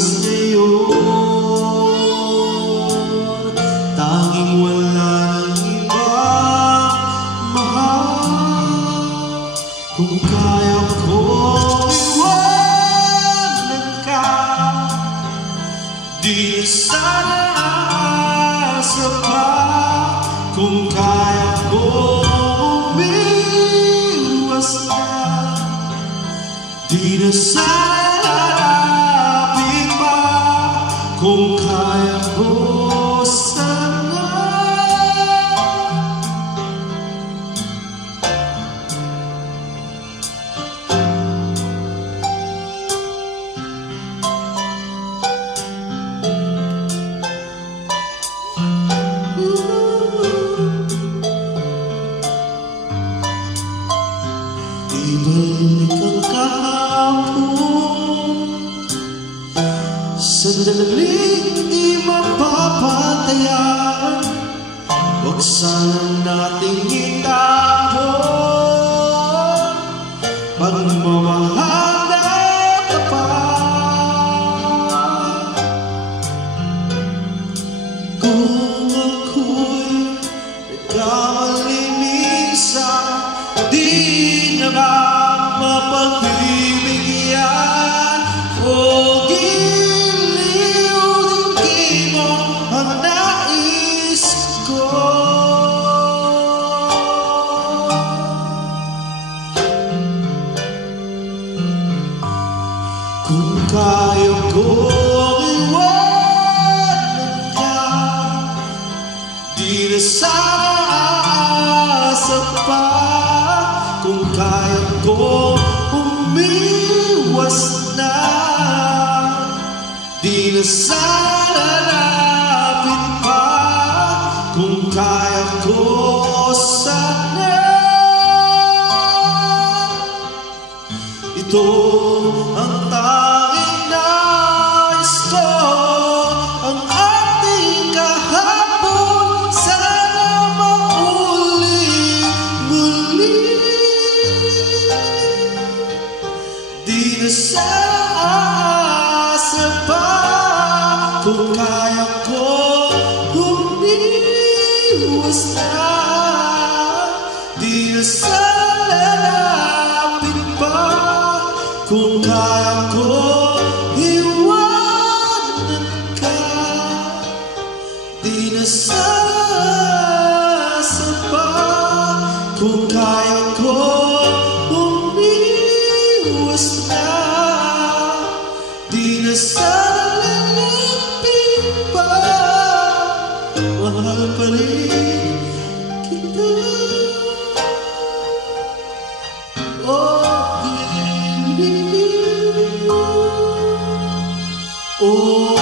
oras ngayon, tanging wala ng ibang mahal. Kung kaya kong iwanan ka, di sana sapat. Kung kaya kong umiwas ka, di na sana lalapit pa. Kung kaya ko sana, ibalik ang kahapon, sandaling di mapapatayan. Huwag sanang nating itapon pagmamahal na tapat. Kung ako'y nagkamali minsan, di na ba mapagbibigyan o giliw din mo ang nais ko? Kung kaya kong iwanan ka, di na sana sapat. Kung kaya kong umiwas na, di na sana lalapit pa. Kung kaya ko sana, ito ang tanging nais ko. Ang ating kahapon sana maulit muli. Di na sana sapat. Kung kaya ko umiwas na, di na sana lalapit pa. Kung kaya ko iwanan ka, di na sana sapat. Kung kaya ko umiwas na, di na sana lalapit pa. Mahal pa rin kita. Oh,